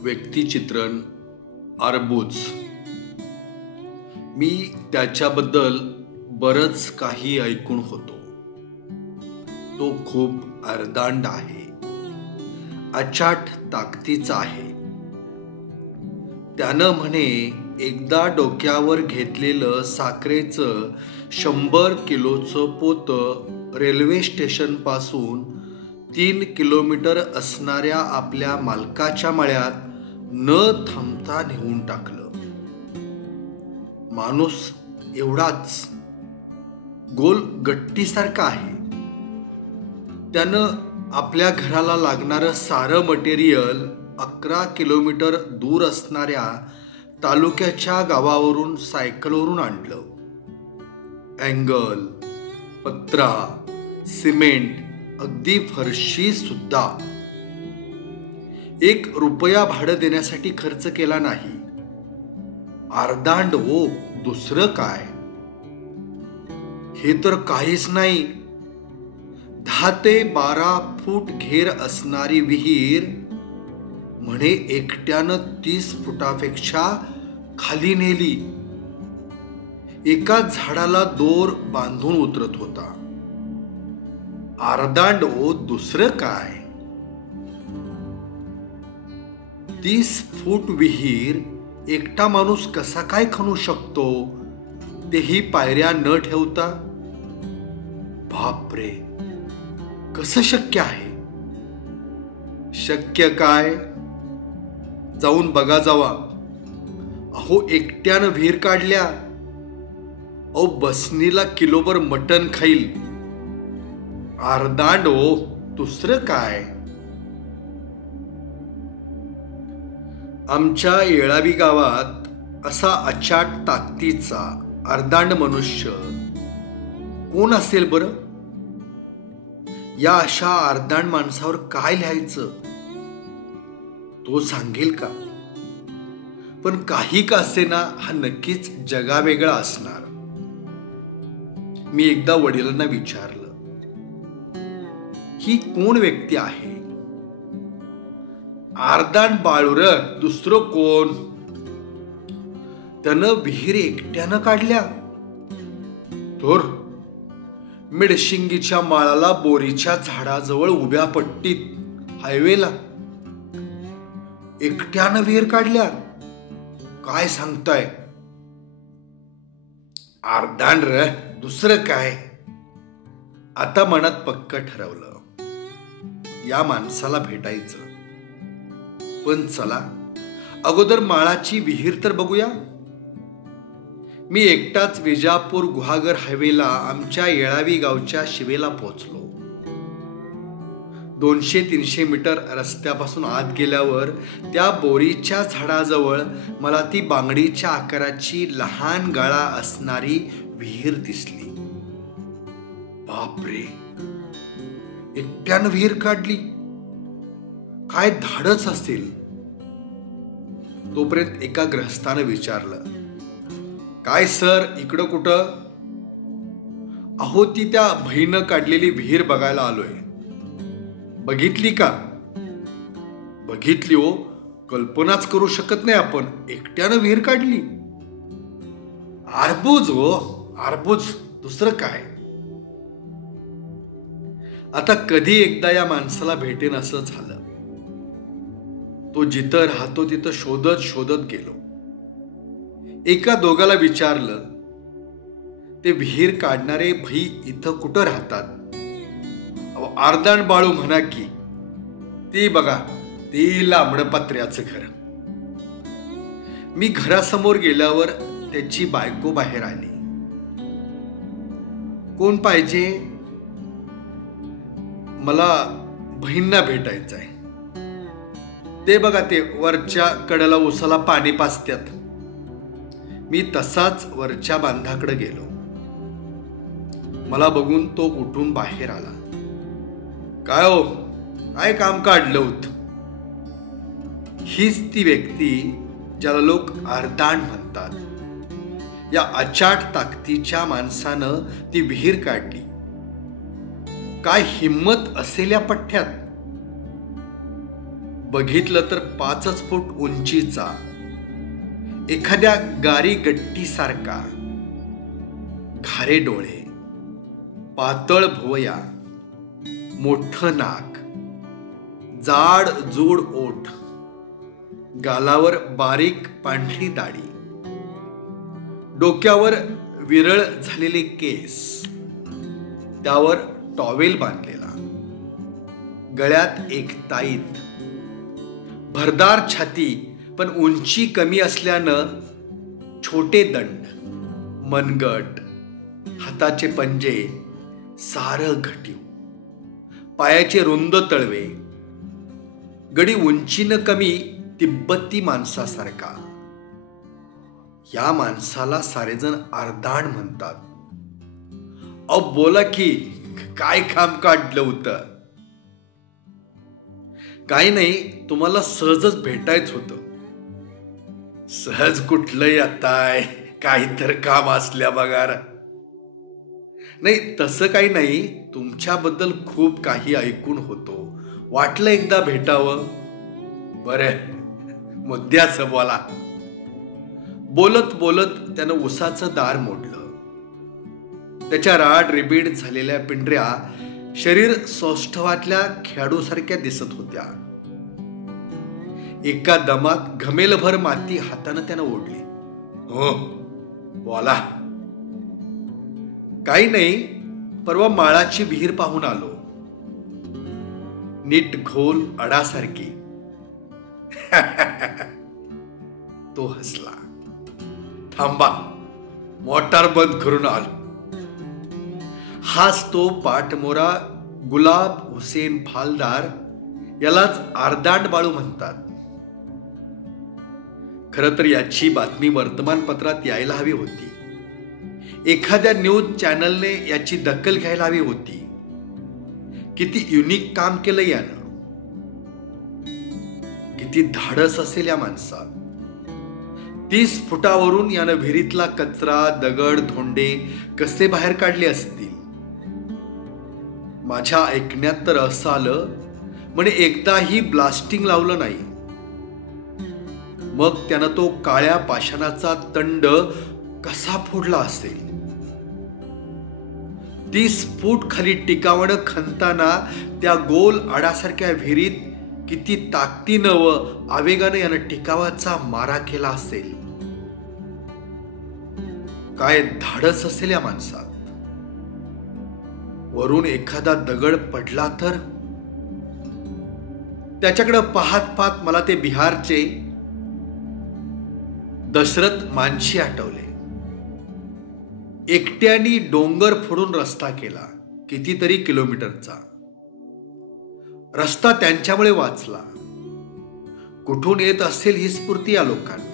व्यक्तिचित्रण अर्बुज. मी त्याच्याबद्दल बरंच काही ऐकून होतो. तो खूप अर्धांड आहे, अचाट ताकदीचा आहे. त्यानं म्हणे एकदा डोक्यावर घेतलेलं साखरेचं 100 किलोचं पोतं रेल्वे स्टेशन पासून 3 किलोमीटर असणाऱ्या आपल्या मालकाच्या मळ्यात न थांबता नेऊन टाकलं. माणूस एवढाच गोल गट्टीसारखा आहे. त्यानं आपल्या घराला लागणारं सारं मटेरियल 11 किलोमीटर दूर असणाऱ्या तालुक्याच्या गावावरून सायकलवरून आणलं. अँगल, पत्रा, सिमेंट, अगदी फरशी सुद्धा. 1 रुपया भाडं देण्यासाठी खर्च केला नाही. अर्धांड हो, दुसरं काय. हे तर काहीच नाही. 10 ते 12 फूट घेर असणारी विहीर म्हणे एकट्यानं 30 फुटापेक्षा खाली नेली. एका झाडाला दोर बांधून उतरत होता. अर्धांड ओ, दुसरं काय. 30 फूट विहीर एकटा माणूस कसा काय खणू शकतो, तेही पायऱ्या न ठेवता. बापरे, कसं शक्य आहे. शक्य काय, जाऊन बघा जावा. अहो, एकट्यानं विहीर काढल्या. अहो, बसनीला किलोभर मटण खाईल. अर्धांड ओ, दुसरं काय. आमच्या येळावी गावात असा अचाट ताकदीचा अर्धांड मनुष्य कोण असेल बरं? या अशा अर्धांड माणसावर काय लिहायचं, तो सांगेल का? पण काही का असेना, हा नक्कीच जगावेगळा असणार. मी एकदा वडिलांना विचारलं, ही कोण व्यक्ती आहे? अर्धांड बाळूर, दुसरं कोण. त्यानं विहीर एकट्यानं काढल्या. थोर मिडशिंगीच्या माळाला बोरीच्या झाडाजवळ उभ्या पट्टीत हायवेला एकट्यानं विहीर काढल्या. काय सांगताय. अर्धांड र, दुसरं काय. आता मनात पक्क ठरवलं, या माणसाला भेटायचं. पण चला, अगोदर माळाची विहीर तर बघूया. मी एकटाच विजापूर गुहागर हायवेला आमच्या येळावी गावच्या शिवेला पोहोचलो. 200-300 मीटर रस्त्यापासून आत गेल्यावर त्या बोरीच्या झाडाजवळ मला ती बांगडीच्या आकाराची लहान गाळा असणारी विहीर दिसली. बापरे, एकट्यानं विहीर काढली. काय धाडच असेल. तोपर्यंत एका ग्रहस्थानं विचारलं, काय सर, इकडं कुठं? अहो, ती त्या बहिणं काढलेली विहीर बघायला आलोय. बघितली का? बघितली हो, कल्पनाच करू शकत नाही आपण. एकट्यानं विहीर काढली. अर्बुज हो, अर्बुज, दुसरं काय. आता कधी एकदा या माणसाला भेटेन असं झालं. तो जिथं राहतो तिथं शोधत शोधत गेलो. एका दोघाला विचारलं, ते विहीर काढणारे भाई इथं कुठं राहतात? अर्धांड बाळू म्हणा की. ती बघा, ती लांबड पत्र्याचं घर. मी घरासमोर गेल्यावर त्याची बायको बाहेर आली. कोण पाहिजे? मला बहिणींना भेटायचं आहे. ते बघा, ते वरच्या कडेला उसाला पाणी पाजत्यात. मी तसाच वरच्या बांधाकडे गेलो. मला बघून तो उठून बाहेर आला. काय हो, काय काम काढलं होत? हीच ती व्यक्ती ज्याला लोक अर्धांड म्हणतात. या अचाट ताकदीच्या माणसानं ती विहीर काढली. काय हिम्मत असेल या पठ्ठ्यात. बघितलं तर 5 फूट उंचीचा, एखाद्या गारी गट्टीसारखा, घारे डोळे, पातळ भुवया, मोठं नाक, जाड जूड ओठ, गालावर बारीक पांढरी दाढी, डोक्यावर विरळ झालेले केस, त्यावर टॉवेल बांधलेला, गळ्यात एक ताईत, भरदार छाती पण उंची कमी असल्यानं छोटे दंड, मनगट, हाताचे पंजे सारं घटीव, पायाचे रुंद तळवे, गडी उंचीनं कमी तिब्बती माणसासारखा. या माणसाला सारेजण अर्धाण म्हणतात. अहो बोला की, काय काम काढलं होतं? काही नाही, तुम्हाला सहजच भेटायचं होतं. सहज कुठलं येताय, काही तर काम असल्या बघार. नाही तसं काही नाही, तुमच्याबद्दल खूप काही ऐकून होतो, वाटलं एकदा भेटावं. बरं, मुद्द्याचं बोला. बोलत बोलत त्यानं उसाचं दार मोडलं. त्याच्या राड रिबीड झालेल्या पिंढऱ्या शरीर सौष्ठवातल्या खेळाडूसारख्या दिसत होत्या. एका दमात घमेलभर माती हातानं त्यानं ओढली. हो बोला. काही नाही, परवा माळाची विहीर पाहून आलो, नीट घोल अडासारखी. तो हसला. थांबा, मोटार बंद करून आलो. हाच तो पाटमोरा गुलाब हुसेन फालदार, यालाच अर्धांड बाळू म्हणतात. खरं तर याची बातमी वर्तमानपत्रात यायला हवी होती. एखाद्या न्यूज चॅनलने याची दखल घ्यायला हवी होती. किती युनिक काम केलं यानं. किती धाडस असेल या माणसात. 30 फुटावरून यानं विहिरीतला कचरा, दगड, धोंडे कसे बाहेर काढले असतील. माझ्या ऐकण्यात तर असं आलं, म्हणे एकदाही ब्लास्टिंग लावलं नाही. मग त्यानं तो काळ्या पाषाणाचा तंड कसा फोडला असेल. 30 फूट खाली टिकावणं खणताना त्या गोल आडासारख्या विहिरीत किती ताकदीनं व आवेगानं यानं टिकावाचा मारा केला असेल. काय धाडस असेल या माणसात. वरून एखादा दगड पडला तर. त्याच्याकडे पाहत पाहत मला ते बिहारचे दशरथ मानशी आठवले. एकट्याने डोंगर फोडून रस्ता केला, कितीतरी किलोमीटरचा. रस्ता त्यांच्यामुळे वाचला. कुठून येत असेल ही स्फूर्ती या लोकांना.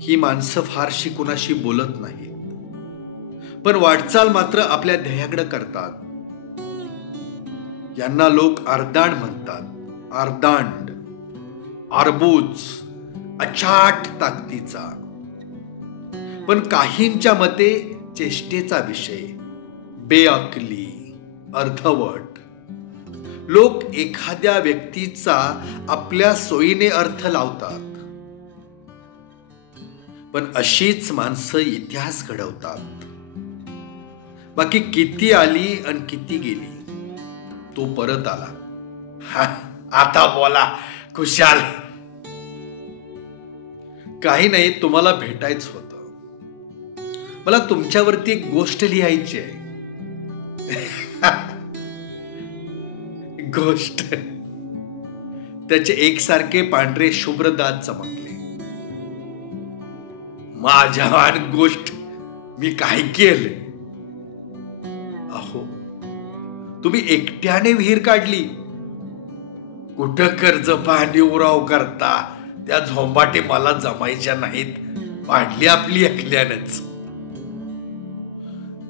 ही माणसं फारशी कुणाशी बोलत नाहीत, पण वाटचाल मात्र आपल्या ध्येयाकडे करतात. यांना लोक अर्धांड म्हणतात. अर्धांड, अर्बूज, अचाट ताकदीचा. पण काहींच्या मते चेष्टेचा विषय, बेअक्ली, अर्धवट. लोक एखाद्या व्यक्तीचा आपल्या सोयीने अर्थ लावतात, पण अशीच माणसं इतिहास घडवतात. बाकी किती आली आणि किती गेली. तो परत आला. आता बोला खुशाल. काही नाही, तुम्हाला भेटायचं होतं. मला तुमच्यावरती एक गोष्ट लिहायची आहे. गोष्ट. त्याचे एकसारखे पांढरे शुभ्र दात चमकले. माझ्या गोष्ट मी काय केले? अहो, तुम्ही एकट्याने विहीर काढली. कुठं कर्ज पाणी उराव करता. त्या झोंबाटे मला जमायच्या नाहीत. पाडली आपली एकल्यानंच.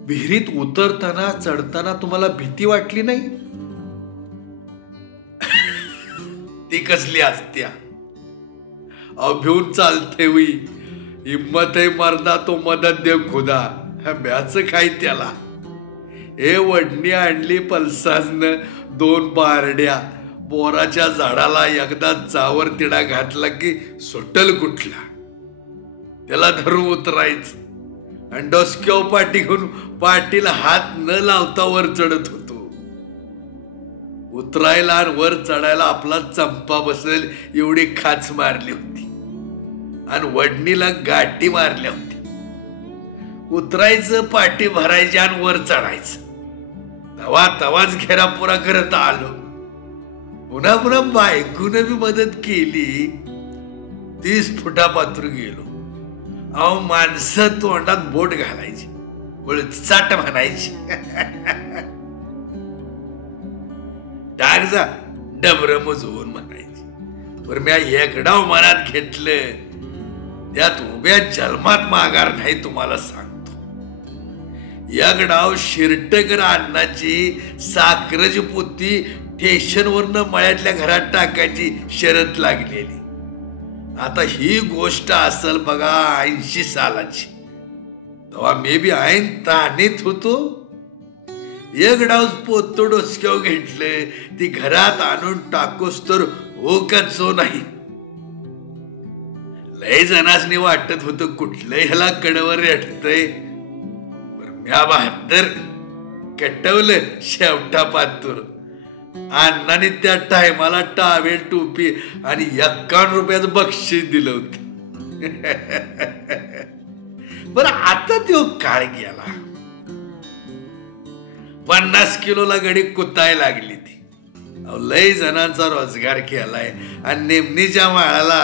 विहिरीत उतरताना चढताना तुम्हाला भीती वाटली नाही? ती कसली असत्या? अभिऊन चालते हुई. हिम्मत है मर्दा तो मदत दे खुदा. ब्याच काय त्याला. हे वडणी आणली पलसाजनं 2 बारड्या. बोराच्या झाडाला एकदा चावर तिडा घातला की सुटल कुठला. त्याला धरून उतरायचं आणि डोसक्यावर पाठी घेऊन पाठीला हात न लावता वर चढत होतो. उतरायला आणि वर चढायला आपला चंपा बसेल एवढी खाच मारली होती आणि वडणीला गाठी मारल्या होत्या. उतरायचं, पाठी भरायची आणि वर चढायचं. तवाच घेरापुरा करत आलो. पुन्हा पुन्हा बायकून बी मदत केली. 30 फुटापात्र गेलो. अहो माणसं तोंडात बोट घालायची, चाट म्हणायची. टाक जा डबर मजवून म्हणायची. बरं मी एकडाव मनात घेतलं, त्यात उभ्या जन्मात माघार नाही तुम्हाला सांगतो. एकडाव शिरटकर अन्नाची साखरेची पोती स्टेशनवरनं मळ्यातल्या घरात टाकायची शरत लागलेली. आता ही गोष्ट असेल बघा 80 सालाची. तेव्हा मे बी ऐन ताणीत होतो. एक डाव पोत डोसक्यावर घेतले, ती घरात आणून टाकोस तर हो का चो नाही. लय जणासनी वाटत होतं कुठलं ह्याला कडवर रेटतय. म्या बहादर कटवलं शेवटा पातूर. अण्णाने त्या टायमाला टावेल टोपी आणि 51 रुपयाचं बक्षीस दिलं होतं. बरं आता तो काळ गेला. 50 किलोला गडी कुताय लागली ती. लय जणांचा रोजगार केलाय आणि नेमणीच्या माळाला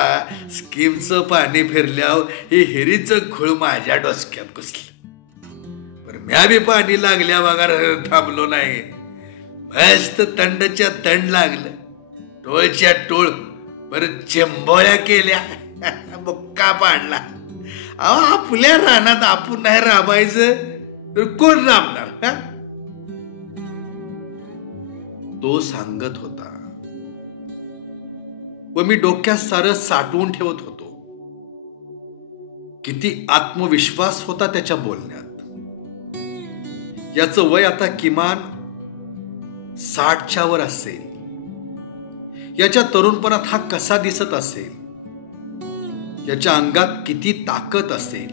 स्कीमचं पाणी फिरल्यावर हे हिरीचं खूळ माझ्या डोसक्यात घुसलं. पण म्या बी पाणी लागल्या बघा थांबलो नाही. मस्त तंडच्या तंड लागलं, टोळच्या टोळ. बरं चेंबोळ्या केल्या, बुक्का पाडला. अहो आपल्या रानात आपण नाही राबायचं तर कोण राबणार. तो सांगत होता व मी डोक्यात सारं साठवून ठेवत होतो. किती आत्मविश्वास होता त्याच्या बोलण्यात. याचं वय आता किमान 60च्या वर असेल. याच्या तरुणपणात हा कसा दिसत असेल, याच्या अंगात किती ताकद असेल.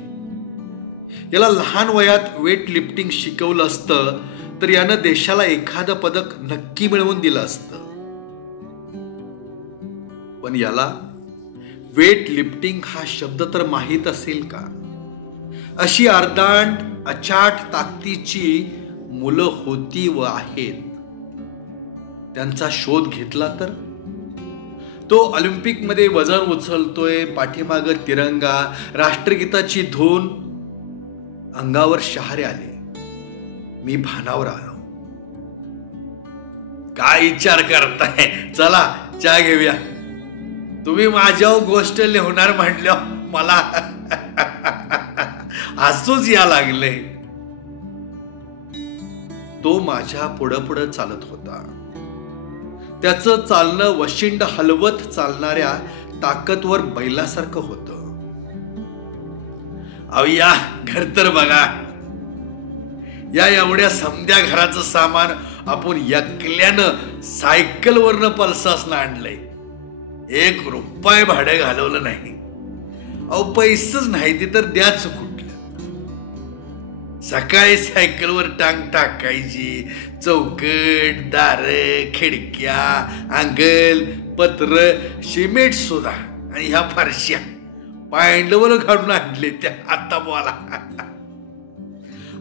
याला लहान वयात वेट लिफ्टिंग शिकवलं असतं तर यानं देशाला एखादं पदक नक्की मिळवून दिलं असतं. पण याला वेट लिफ्टिंग हा शब्द तर माहीत असेल का. अशी अर्धांड अचाट ताकदीची मुलं होती व आहेत. त्यांचा शोध घेतला तर तो ऑलिम्पिक मध्ये वजन उचलतोय, पाठीमाग तिरंगा, राष्ट्रगीताची धून. अंगावर शहारे आले. मी भानावर आलो. काय विचार करताय, चला चहा घेऊया. तुम्ही माझ्यावर गोष्ट लिहणार म्हटल्यावर मला हसूच या लागले. तो माझ्या पुढं पुढं चालत होता. त्याचं चालणं वशिंड हलवत चालणाऱ्या ताकदवर बैलासारखं होतं. अहो या घर तर बघा. या एवढ्या समध्या घराचं सामान आपण एकल्यानं सायकलवरनं पल्सासनं आणलंय. 1 रुपया भाडं घालवलं नाही. अहो पैसेच नाही ते तर द्याच कुठलं. सकाळी सायकलवर टांग टाकायची, चौकट, दार, खिडक्या, अंगल, पत्र, सिमेंट सुद्धा आणि ह्या फारश्या पांडवर घालून आणले त्या. आता बोला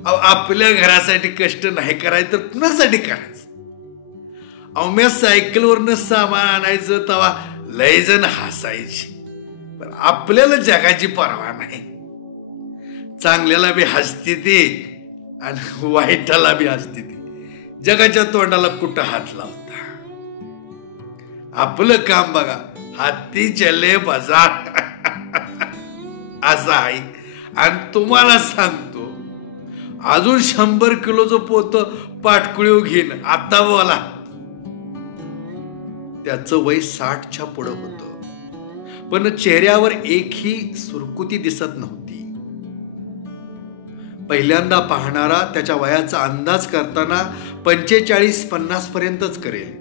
आपल्या घरासाठी कष्ट नाही करायचं तर कुणासाठी करायचं. अहो मी सायकलवरनं सामान आणायचं तेव्हा लय जण हसायची. पण आपल्याला जगाची पर्वा नाही. चांगल्याला बी हसते ती आणि वाईटाला बी हसते ती. जगाच्या तोंडाला कुठं हात लावता. आपलं काम बघा, हाती चले बाजार असं आहे. आणि तुम्हाला सांगतो अजून 100 किलोचं पोत पाटकुळीव घेईन. आता बोला. त्याचं वय 60च्या पुढं होतं, पण चेहऱ्यावर एकही सुरकुती दिसत नव्हती. पहिल्यांदा पाहणारा त्याच्या वयाचा अंदाज करताना 45-50 पर्यंतच करेल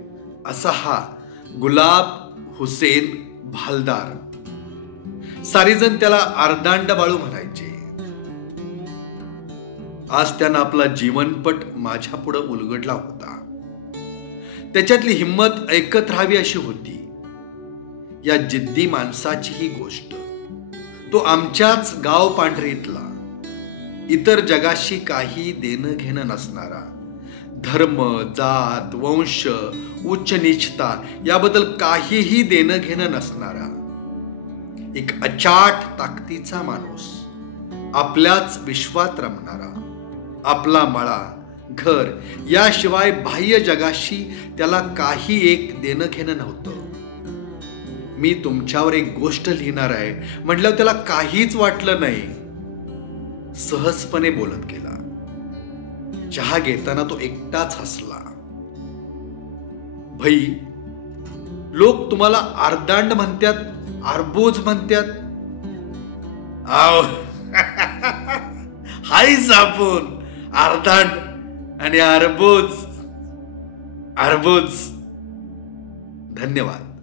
असा हा गुलाब हुसेन भालदार. सारीजण त्याला अर्धांड बाळू म्हणायचे. आज त्यानं आपला जीवनपट माझ्या पुढे उलगडला होता. त्याच्यातली हिंमत ऐकत राहावी अशी होती. या जिद्दी माणसाची ही गोष्ट. तो आमच्याच गाव पांढरीतला, इतर जगाशी काही देणं घेणं नसणारा, धर्म, जात, वंश, उच्च नीचता याबद्दल काहीही देणं घेणं नसणारा, एक अचाट ताकदीचा माणूस, आपल्याच विश्वात रमणारा. आपला मळा, घर याशिवाय बाह्य जगाशी त्याला काही एक देणं घेणं नव्हतं. मी तुमच्यावर एक गोष्ट लिहिणार आहे म्हटलं त्याला काहीच वाटलं नाही. सहजपणे बोलत गेला. चहा घेताना तो एकटाच हसला. भाई, लोक तुम्हाला अर्धांड म्हणतात, अर्बोज म्हणतात. आव हायच आपण अर्धांड आणि अर्बोज. धन्यवाद.